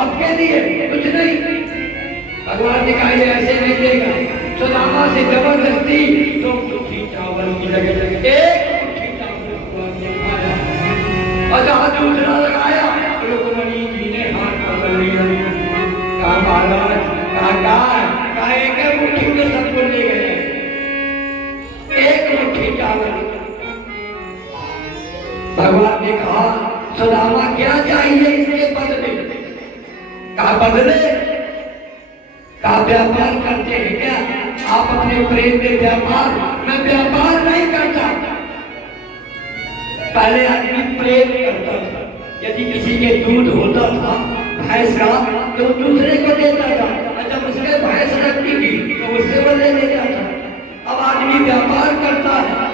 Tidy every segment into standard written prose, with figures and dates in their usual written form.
आपके लिए कुछ नहीं। भगवान ने कहा ऐसे नहीं देगा। सुदामा से जबरदस्ती 2 मुट्ठी चावल की जगह 1 मुट्ठी चावल भगवान ने खाया और जहां दूसरा लगाया रुक्मणी जी ने हाथ पकड़ लिया। कहा महाराज कहा एक मुट्ठी में सबको ले गए 1 मुट्ठी चावल। भगवान ने कहा सुदामा क्या चाहिए इसके बदले? कहा बदले? कहा व्यापार करते हैं क्या आप अपने प्रेम में व्यापार? मैं व्यापार नहीं करता। पहले आदमी प्रेम करता था, यदि किसी के दूध होता था भैंस का तो दूसरे को देता था, और जब उसके भैंस रखती थी तो उससे वो ले लेता था। अब आदमी व्यापार करता है।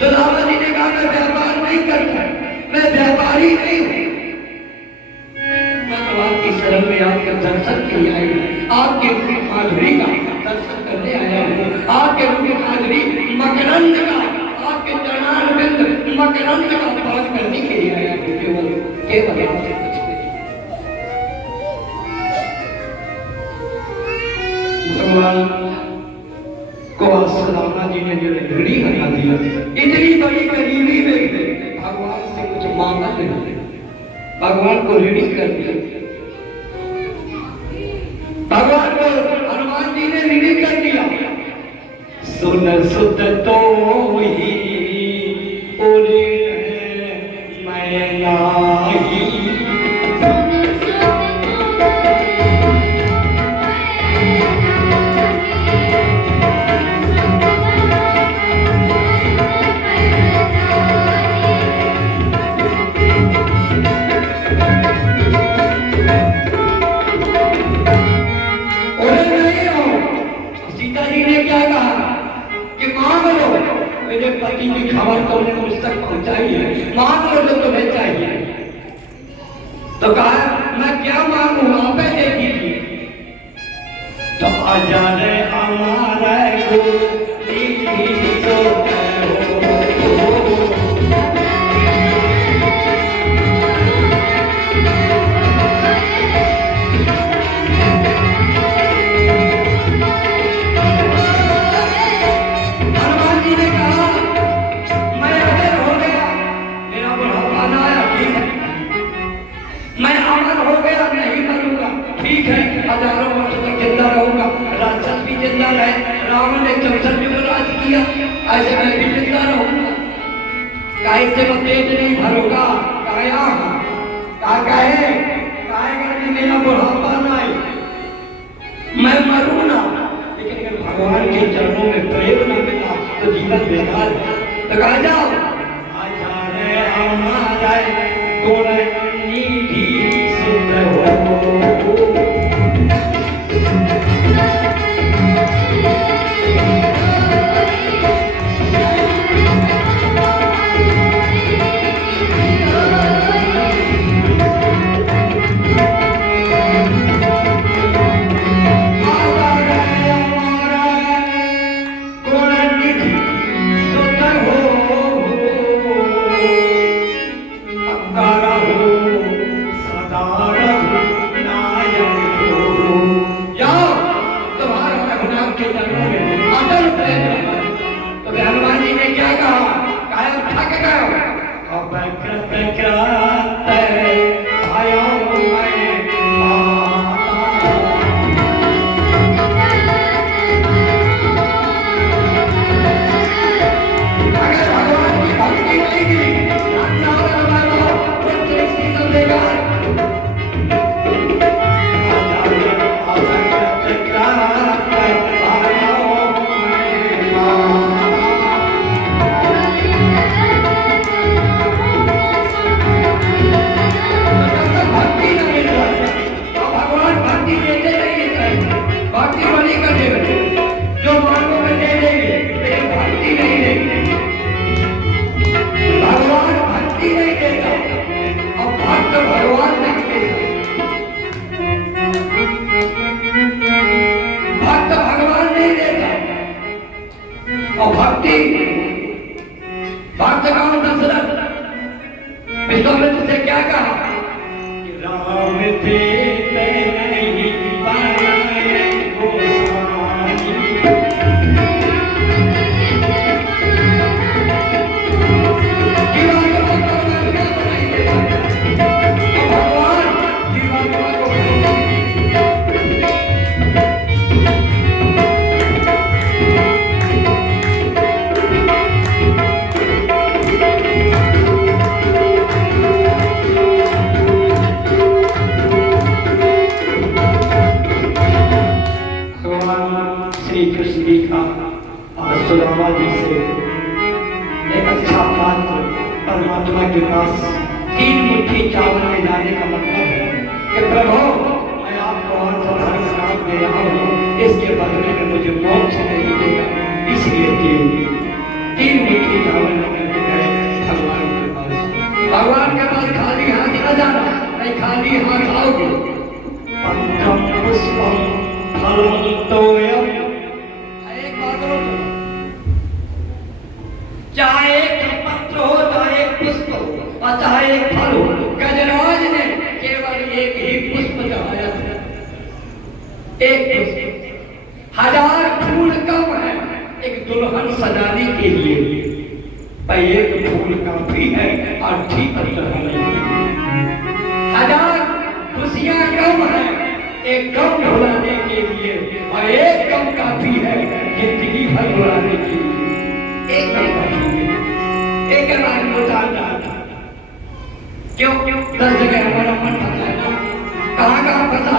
सुदामा जी ने कहा मैं व्यापार नहीं करता, मैं व्यापारी नहीं हूं। मैं तो आपकी शरण में आपके दर्शन के लिए आई हूं, आपके रूप माधुरी का दर्शन करने आया हूं, आपके रूप माधुरी मकरंद का, आपके चरणारविंद मकरंद का पान करने के लिए आया हूं। केवल भगवान को सुदामा जी ने जो ऋणी हटा दिया। इतनी बड़ी गरीबी में भगवान से कुछ मांगा नहीं, भगवान को ऋणी कर दिया। भगवान को हनुमान जी ने ऋणी कर दिया। सुन सुत तो ही मैं नाही मेरे पति की खबर तो उन्हें मुझ तक पहुंचाई है, मांग लो जो तुम्हें चाहिए। तो कहा मैं क्या मांगू आप दे दीजिए। तो आजा रे हमारा हजारों वर्ष तक जिंदा रहूंगा, राक्षस भी जिंदा रहे, रावण ने 64 युग राज किया, ऐसे मैं भी जिंदा रहूंगा। काहे से मैं पेट नहीं भरूंगा, काया काहे करके मेरा बुढ़ापा ना आए, मैं मरूं ना। लेकिन अगर भगवान के चरणों में प्रेम न मिला तो जीवन बेकार है। तो कहा जाओ आजा रे हमारा गुण निधि सुंदर हो। विश्वामित्र से क्या कहा कि राम थे इसके बदले में मुझे मोक्ष नहीं मिलेगा। इसलिए तीन मुट्ठी चावल लेकर गए भगवान के पास। भगवान के पास खाली हाथ न जाना, नहीं खाली हाथ आओगे। पंकम पुष्पम फलम तोयम, एक बात हो, चाहे एक पत्र हो, चाहे एक पुष्प हो और चाहे एक फल हो, गजराज ने केवल एक ही पुष्प चढ़ाया था। एक पुष्प, 1000 फूल कम है एक दुल्हन सजाने के लिए, पर एक फूल काफी है और ठीक चढ़ाने। 1000 खुशियां कम है एक गम भुलाने के लिए, और एक गम काफी है जिंदगी भर भुलाने के लिए। एक गम काफी है, एक आदमी को जानता था। क्यों 10 जगह हमारा मन फंसा है ना, कहाँ फंसा?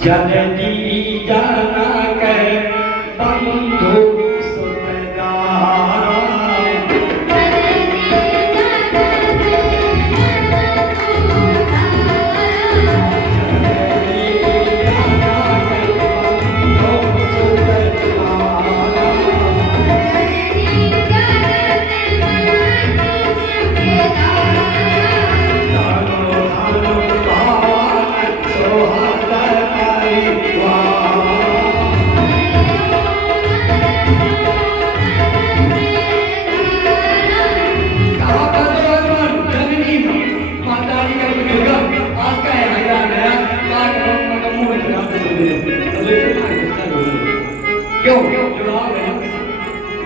जल्दी जाना कर बंधु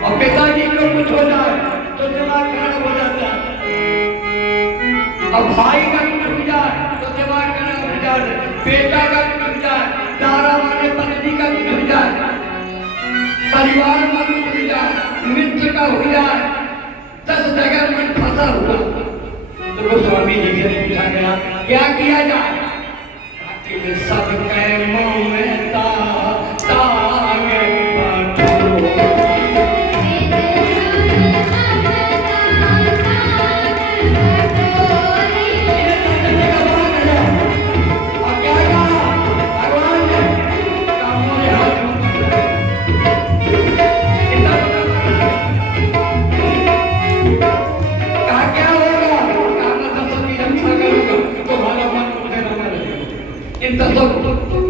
और पिताजी को कुछ हो जाए तो दिमाग खराब हो जाता है, और भाई का कुछ हो जाए तो दिमाग खराब हो जाता है, बेटा का कुछ हो जाए, दारा माने पत्नी का कुछ हो जाए, परिवार का कुछ हो जाए, मित्र का हो जाए, 10 जगह मन फंसा हुआ। तो गोस्वामी जी से पूछा गया क्या किया जाए? सबके मुंह में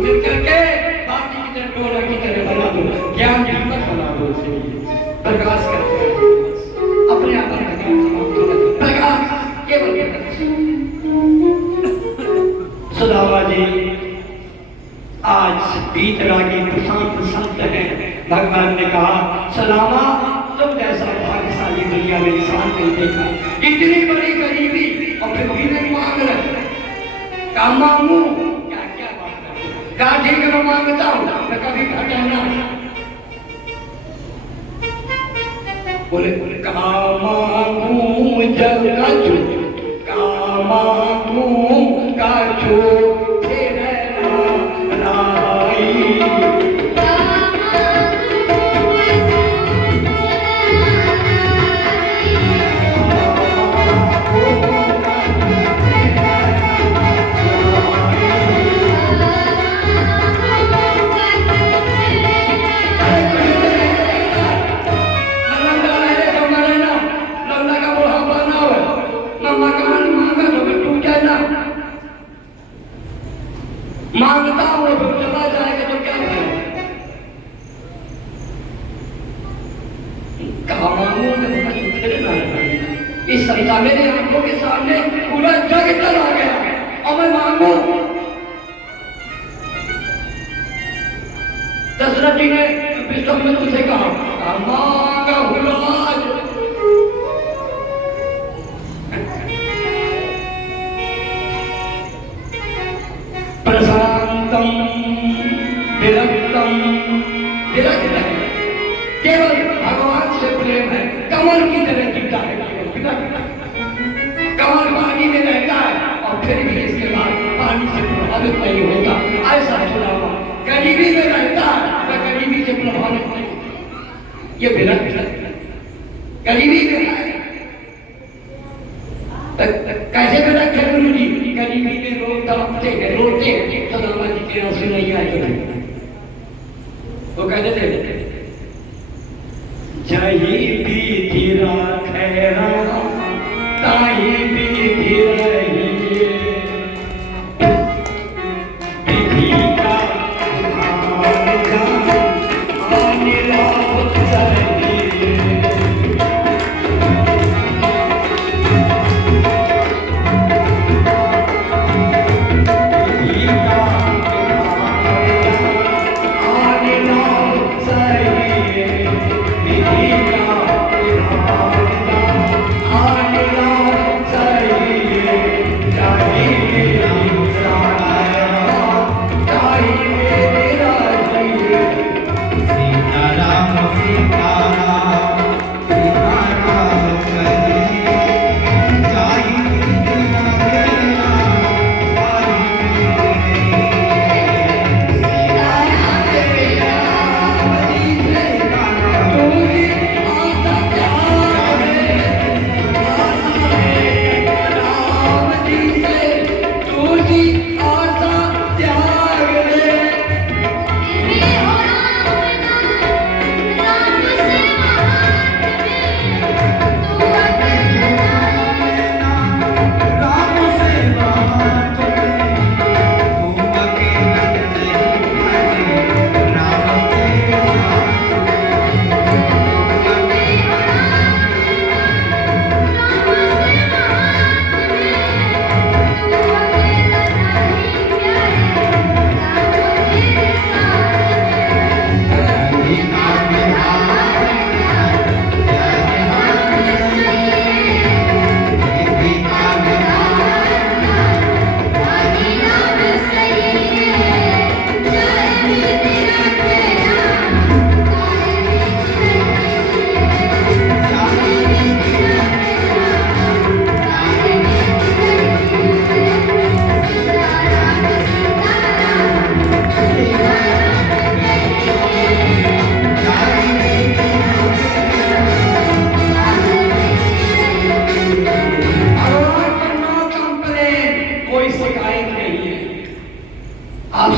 मिलकर के बाकी की तरह डोरा की तरह बना दो, ज्ञान की मत बना दो, प्रकाश करते अपने आप प्रकाश केवल। सुदामा जी आज बीतरागी प्रशांत संत हैं। भगवान ने कहा सुदामा तुम जैसा भाग्यशाली दुनिया में इंसान नहीं देखा, इतनी बड़ी गरीबी और फिर भी नहीं मांग रहे। काम मांगू ठीक है मैं मांगता हूँ, मैं कभी घटाना। बोले कामांगू जग कछु, कामांगू कछु तेरे नाई। मांगता हूँ तो चला जाएगा तो क्या करें? कहा मांगू इस संसार मेरे आंखों के सामने पूरा जग चला गया और मैं मांगू। दशरथ जी ने विश्वामित्र से कहा मांगा हुलाज। प्रशांतम विरक्तम, विरक्त है, केवल भगवान से प्रेम है, कमल की तरह जीता है, कमल पानी में रहता है और फिर भी इसके बाद पानी से प्रभावित नहीं होता। ऐसा सुदामा गरीबी में रहता है, वह गरीबी से प्रभावित नहीं होता। ये विरक्त है, गरीबी में है। कैसे विरक्त है गुरु जी? गरीबी में रोते हैं सुदामा जी के आंसू नहीं आए।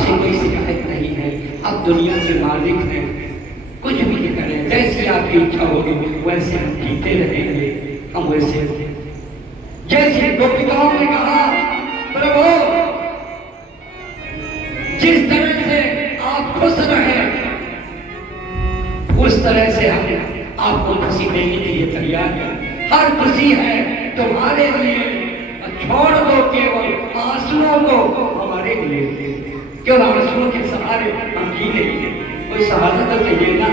आपसे कोई शिकायत नहीं है, आप दुनिया के मालिक हैं, कुछ भी करें, जैसी आपकी इच्छा होगी वैसे हम जीते रहेंगे, हम वैसे जैसे गोपिकाओं ने कहा प्रभु जिस तरह से आप खुश रहे उस तरह से हम आपको खुशी देने के लिए तैयार हैं, हर खुशी है तुम्हारे लिए, छोड़ दो केवल आंसुओं को हमारे लिए, केवल आंसुओं के सहारे हम जी लेंगे, कोई सहारा तो चाहिए ना।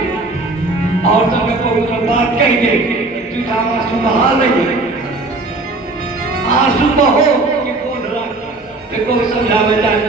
और तो मैं कोई बात कही दे तुझा आंसू बहा लेंगे, आंसू बहो कि बोल रहा कोई समझावे जाए